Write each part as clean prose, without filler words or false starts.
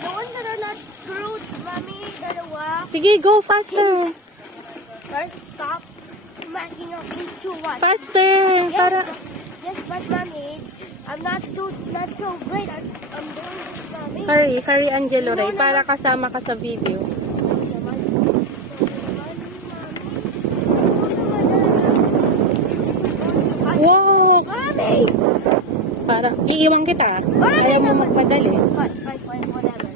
The ones that are not screwed, mommy, dalawa. Sige, go faster. First, stop smacking up into one. Faster. Para... Yes, but mommy, I'm not so great. I'm doing this, mommy. Hurry, Angelo Ray, para kasama ka sa video. Wow! Mommy! Para, iiwan kita. Mami Ayaw mo naman. magpadali. Fine, whatever.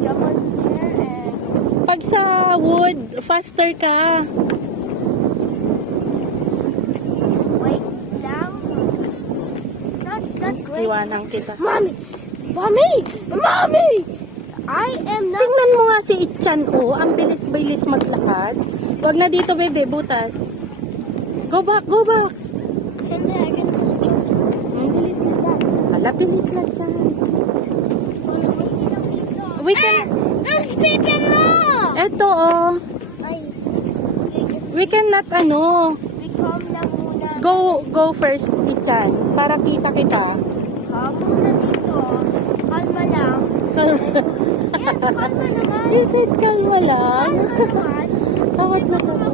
Jump on there and... Pag sa wood, faster ka. Wait lang. Not great. Iwanan kita. Mommy! I am not... Tingnan mo nga si Ichan, oh. Ang bilis-bilis maglakad. Wag na dito, bebe. Butas. Go back. Hindi, I can just jump. Ang bilis na dyan. Ala, bilis na dyan. We can... Ang speaking mo! Eto, oh. Ay. We cannot, We calm lang muna. Go first, Ichan. Para kita. Calm muna dito. Kalma lang. Kalma. Yes, kalma naman. You said kalma lang. Kalma naman. Takot na takot.